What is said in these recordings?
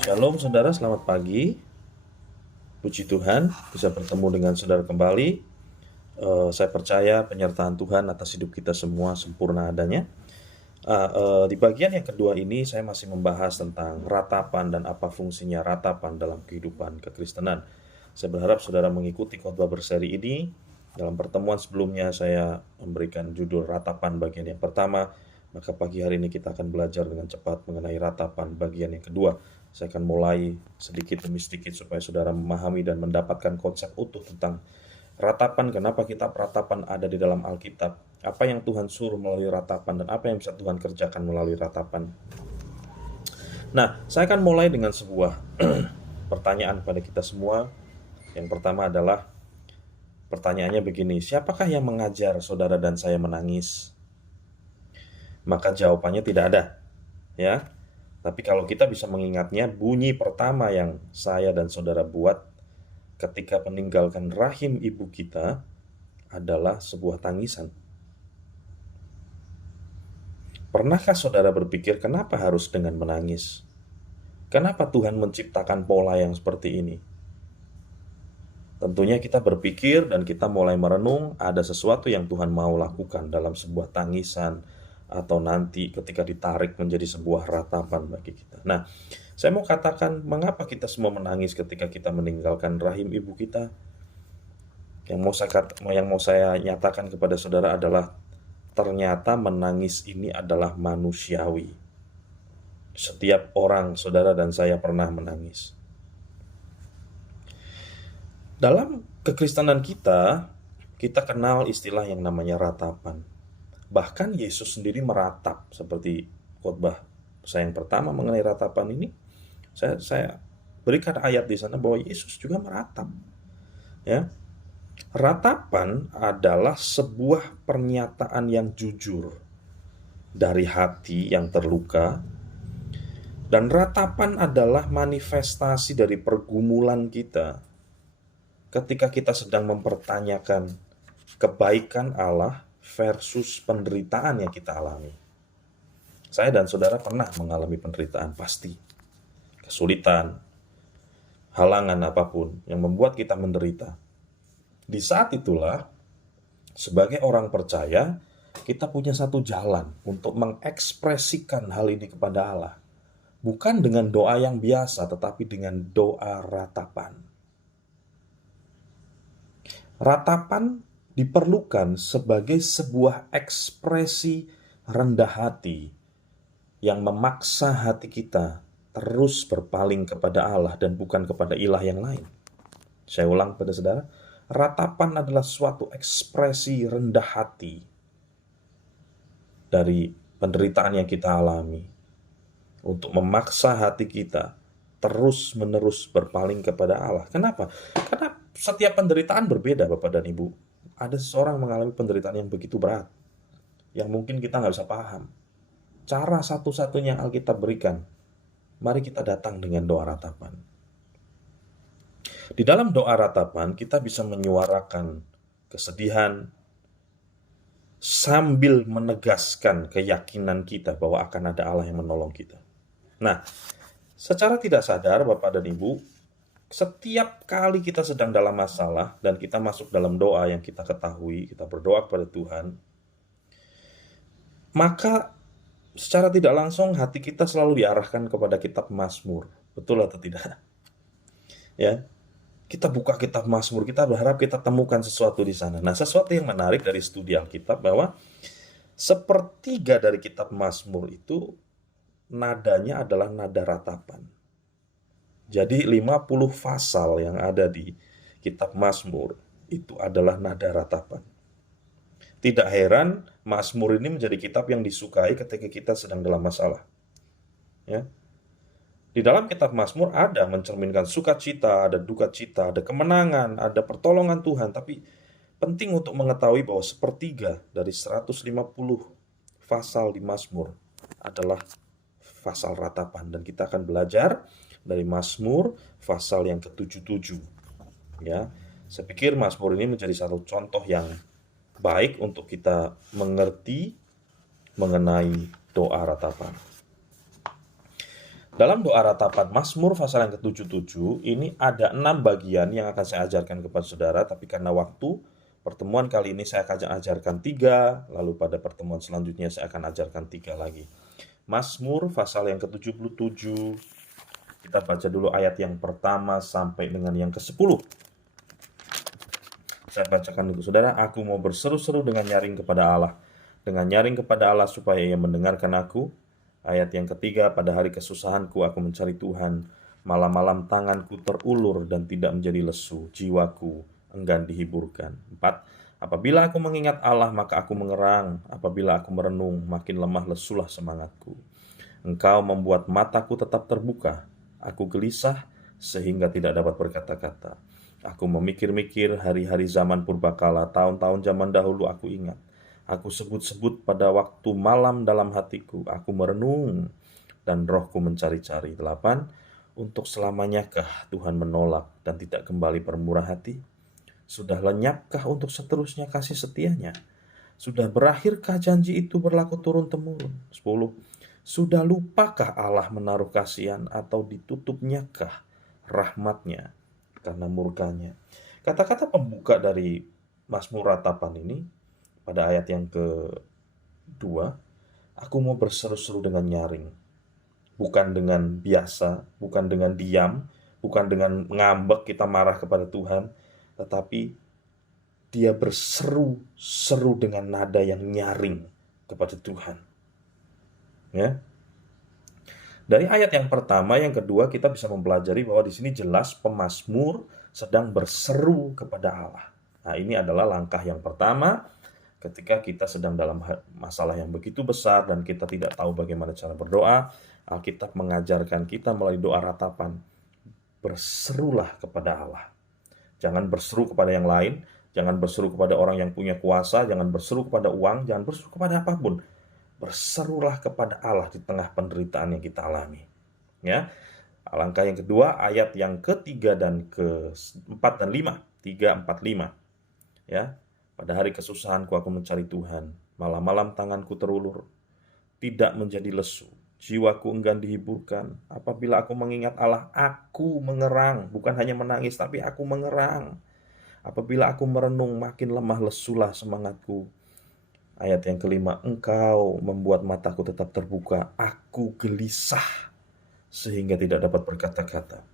Shalom saudara, selamat pagi. Puji Tuhan, bisa bertemu dengan saudara kembali. Saya percaya penyertaan Tuhan atas hidup kita semua sempurna adanya. Di bagian yang kedua ini saya masih membahas tentang ratapan dan apa fungsinya ratapan dalam kehidupan kekristenan. Saya berharap saudara mengikuti khotbah berseri ini. Dalam pertemuan sebelumnya saya memberikan judul ratapan bagian yang pertama, maka pagi hari ini kita akan belajar dengan cepat mengenai ratapan bagian yang kedua. Saya akan mulai sedikit demi sedikit supaya saudara memahami dan mendapatkan konsep utuh tentang ratapan, kenapa kitab ratapan ada di dalam Alkitab, apa yang Tuhan suruh melalui ratapan, dan apa yang bisa Tuhan kerjakan melalui ratapan. Nah, saya akan mulai dengan sebuah pertanyaan pada kita semua. Yang pertama adalah, pertanyaannya begini, siapakah yang mengajar saudara dan saya menangis? Maka jawabannya tidak ada, ya. Tapi kalau kita bisa mengingatnya, bunyi pertama yang saya dan saudara buat ketika meninggalkan rahim ibu kita adalah sebuah tangisan. Pernahkah saudara berpikir kenapa harus dengan menangis? Kenapa Tuhan menciptakan pola yang seperti ini? Tentunya kita berpikir dan kita mulai merenung ada sesuatu yang Tuhan mau lakukan dalam sebuah tangisan atau nanti ketika ditarik menjadi sebuah ratapan bagi kita. Nah, saya mau katakan mengapa kita semua menangis ketika kita meninggalkan rahim ibu kita? Yang mau saya nyatakan kepada saudara adalah ternyata menangis ini adalah manusiawi. Setiap orang, saudara dan saya pernah menangis. Dalam kekristenan kita kenal istilah yang namanya ratapan. Bahkan Yesus sendiri meratap, seperti khotbah saya yang pertama mengenai ratapan ini. Saya berikan ayat di sana bahwa Yesus juga meratap. Ya, ratapan adalah sebuah pernyataan yang jujur dari hati yang terluka, dan ratapan adalah manifestasi dari pergumulan kita ketika kita sedang mempertanyakan kebaikan Allah versus penderitaan yang kita alami. Saya dan saudara pernah mengalami penderitaan, pasti. Kesulitan, halangan apapun yang membuat kita menderita. Di saat itulah, sebagai orang percaya, kita punya satu jalan untuk mengekspresikan hal ini kepada Allah. Bukan dengan doa yang biasa, tetapi dengan doa ratapan. Ratapan diperlukan sebagai sebuah ekspresi rendah hati yang memaksa hati kita terus berpaling kepada Allah dan bukan kepada ilah yang lain. Saya ulang pada saudara, ratapan adalah suatu ekspresi rendah hati dari penderitaan yang kita alami untuk memaksa hati kita terus-menerus berpaling kepada Allah. Kenapa? Karena setiap penderitaan berbeda, Bapak dan Ibu. Ada seseorang mengalami penderitaan yang begitu berat, yang mungkin kita nggak bisa paham. Cara satu-satunya yang Alkitab berikan, mari kita datang dengan doa ratapan. Di dalam doa ratapan, kita bisa menyuarakan kesedihan, sambil menegaskan keyakinan kita bahwa akan ada Allah yang menolong kita. Nah, secara tidak sadar, Bapak dan Ibu, setiap kali kita sedang dalam masalah dan kita masuk dalam doa yang kita ketahui, kita berdoa kepada Tuhan, maka secara tidak langsung hati kita selalu diarahkan kepada kitab Mazmur. Betul atau tidak? Ya, kita buka kitab Mazmur, kita berharap kita temukan sesuatu di sana. Nah, sesuatu yang menarik dari studi Alkitab bahwa sepertiga dari kitab Mazmur itu nadanya adalah nada ratapan. Jadi 50 pasal yang ada di kitab Mazmur itu adalah nada ratapan. Tidak heran Mazmur ini menjadi kitab yang disukai ketika kita sedang dalam masalah. Ya. Di dalam kitab Mazmur ada mencerminkan sukacita, ada duka cita, ada kemenangan, ada pertolongan Tuhan. Tapi penting untuk mengetahui bahwa sepertiga dari 150 pasal di Mazmur adalah pasal ratapan. Dan kita akan belajar dari Mazmur pasal yang ke-77. Ya, saya pikir Mazmur ini menjadi satu contoh yang baik untuk kita mengerti mengenai doa ratapan. Dalam doa ratapan Mazmur pasal yang ke-77, ini ada 6 bagian yang akan saya ajarkan kepada saudara, tapi karena waktu, pertemuan kali ini saya akan ajarkan 3, lalu pada pertemuan selanjutnya saya akan ajarkan 3 lagi. Mazmur pasal yang ke-77, kita baca dulu ayat yang pertama sampai dengan yang ke-10. Saya bacakan dulu, saudara. Aku mau berseru-seru dengan nyaring kepada Allah. Dengan nyaring kepada Allah supaya Ia mendengarkan aku. Ayat yang ketiga, pada hari kesusahanku aku mencari Tuhan. Malam-malam tanganku terulur dan tidak menjadi lesu. Jiwaku enggan dihiburkan. 4. Apabila aku mengingat Allah, maka aku mengerang. Apabila aku merenung, makin lemah lesulah semangatku. Engkau membuat mataku tetap terbuka. Aku gelisah sehingga tidak dapat berkata-kata. Aku memikir-mikir hari-hari zaman purbakala, tahun-tahun zaman dahulu aku ingat. Aku sebut-sebut pada waktu malam dalam hatiku. Aku merenung dan rohku mencari-cari. 8. Untuk selamanyakah Tuhan menolak dan tidak kembali bermurah hati? Sudah lenyapkah untuk seterusnya kasih setianya? Sudah berakhirkah janji itu berlaku turun-temurun? 10. Sudah lupakah Allah menaruh kasihan atau ditutupnyakah rahmatnya karena murkanya? Kata-kata pembuka dari Mazmur Ratapan ini pada ayat yang kedua, aku mau berseru-seru dengan nyaring. Bukan dengan biasa, bukan dengan diam, bukan dengan ngambek kita marah kepada Tuhan, tetapi dia berseru-seru dengan nada yang nyaring kepada Tuhan. Ya. Dari ayat yang pertama, yang kedua kita bisa mempelajari bahwa di sini jelas pemazmur sedang berseru kepada Allah. Nah, ini adalah langkah yang pertama ketika kita sedang dalam masalah yang begitu besar dan kita tidak tahu bagaimana cara berdoa. Alkitab mengajarkan kita melalui doa ratapan, berserulah kepada Allah. Jangan berseru kepada yang lain, jangan berseru kepada orang yang punya kuasa, jangan berseru kepada uang, jangan berseru kepada apapun. Berserulah kepada Allah di tengah penderitaan yang kita alami. Ya. Langkah yang kedua, ayat yang ketiga dan keempat dan 5. 3, 4, 5. Ya. Pada hari kesusahanku aku mencari Tuhan. Malam-malam tanganku terulur. Tidak menjadi lesu. Jiwaku enggan dihiburkan. Apabila aku mengingat Allah, aku mengerang. Bukan hanya menangis, tapi aku mengerang. Apabila aku merenung, makin lemah lesulah semangatku. Ayat yang kelima, engkau membuat mataku tetap terbuka. Aku gelisah sehingga tidak dapat berkata-kata.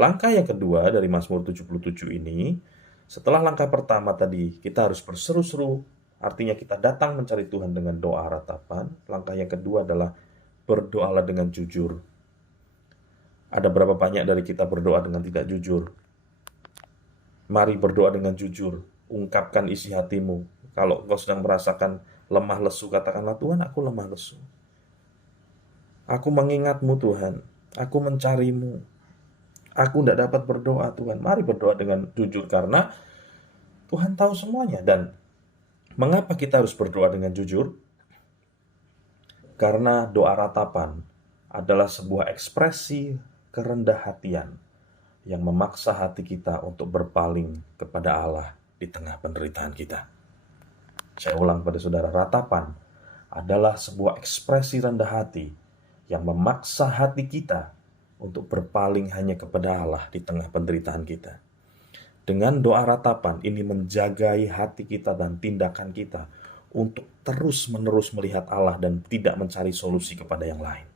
Langkah yang kedua dari Mazmur 77 ini, setelah langkah pertama tadi kita harus berseru-seru, artinya kita datang mencari Tuhan dengan doa ratapan. Langkah yang kedua adalah berdoalah dengan jujur. Ada berapa banyak dari kita berdoa dengan tidak jujur? Mari berdoa dengan jujur. Ungkapkan isi hatimu. Kalau engkau sedang merasakan lemah lesu, katakanlah, Tuhan, aku lemah lesu. Aku mengingatmu, Tuhan. Aku mencarimu. Aku tidak dapat berdoa, Tuhan. Mari berdoa dengan jujur karena Tuhan tahu semuanya. Dan mengapa kita harus berdoa dengan jujur? Karena doa ratapan adalah sebuah ekspresi kerendah hatian yang memaksa hati kita untuk berpaling kepada Allah di tengah penderitaan kita. Saya ulang pada saudara, ratapan adalah sebuah ekspresi rendah hati yang memaksa hati kita untuk berpaling hanya kepada Allah di tengah penderitaan kita. Dengan doa ratapan ini menjagai hati kita dan tindakan kita untuk terus-menerus melihat Allah dan tidak mencari solusi kepada yang lain.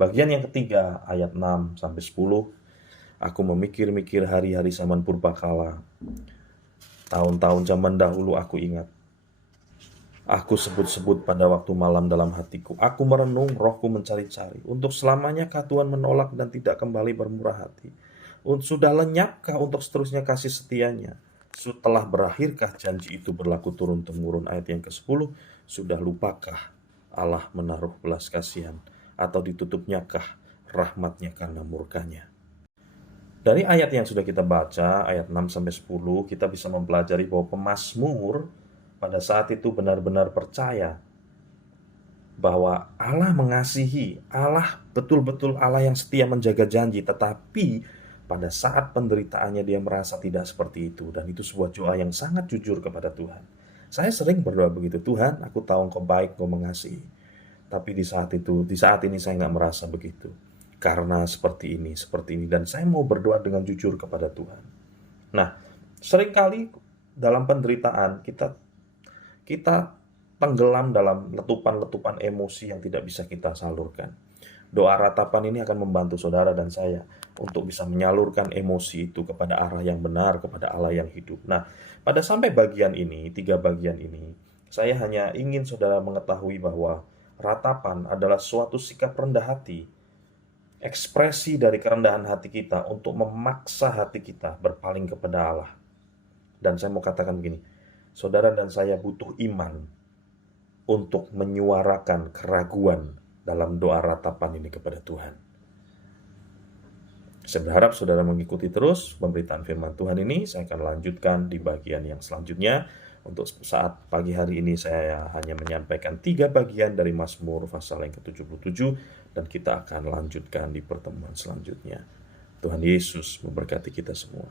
Bagian yang ketiga, ayat 6 sampai 10. Aku memikir-mikir hari-hari zaman purbakala. Tahun-tahun zaman dahulu aku ingat. Aku sebut-sebut pada waktu malam dalam hatiku. Aku merenung, rohku mencari-cari. Untuk selamanyakah Tuhan menolak dan tidak kembali bermurah hati? Sudah lenyapkah untuk seterusnya kasih setianya? Setelah berakhirkah janji itu berlaku turun-temurun? Ayat yang ke-10. Sudah lupakah Allah menaruh belas kasihan? Atau ditutupnyakah rahmatnya karena murkanya? Dari ayat yang sudah kita baca, ayat 6-10, kita bisa mempelajari bahwa pemazmur pada saat itu benar-benar percaya bahwa Allah mengasihi, Allah betul-betul Allah yang setia menjaga janji, tetapi pada saat penderitaannya dia merasa tidak seperti itu, dan itu sebuah doa yang sangat jujur kepada Tuhan. Saya sering berdoa begitu, Tuhan, aku tahu Engkau baik, Engkau mengasihi, tapi di saat ini saya nggak merasa begitu. karena seperti ini, dan saya mau berdoa dengan jujur kepada Tuhan. Nah, seringkali dalam penderitaan kita tenggelam dalam letupan-letupan emosi yang tidak bisa kita salurkan. Doa ratapan ini akan membantu saudara dan saya untuk bisa menyalurkan emosi itu kepada arah yang benar, kepada Allah yang hidup. Nah, pada sampai bagian ini, 3 bagian ini, saya hanya ingin saudara mengetahui bahwa ratapan adalah suatu sikap rendah hati, ekspresi dari kerendahan hati kita untuk memaksa hati kita berpaling kepada Allah. Dan saya mau katakan begini, saudara dan saya butuh iman untuk menyuarakan keraguan dalam doa ratapan ini kepada Tuhan. Saya berharap saudara mengikuti terus pemberitaan firman Tuhan ini. Saya akan lanjutkan di bagian yang selanjutnya. Untuk saat pagi hari ini saya hanya menyampaikan 3 bagian dari Mazmur pasal yang ke-77, dan kita akan lanjutkan di pertemuan selanjutnya. Tuhan Yesus memberkati kita semua.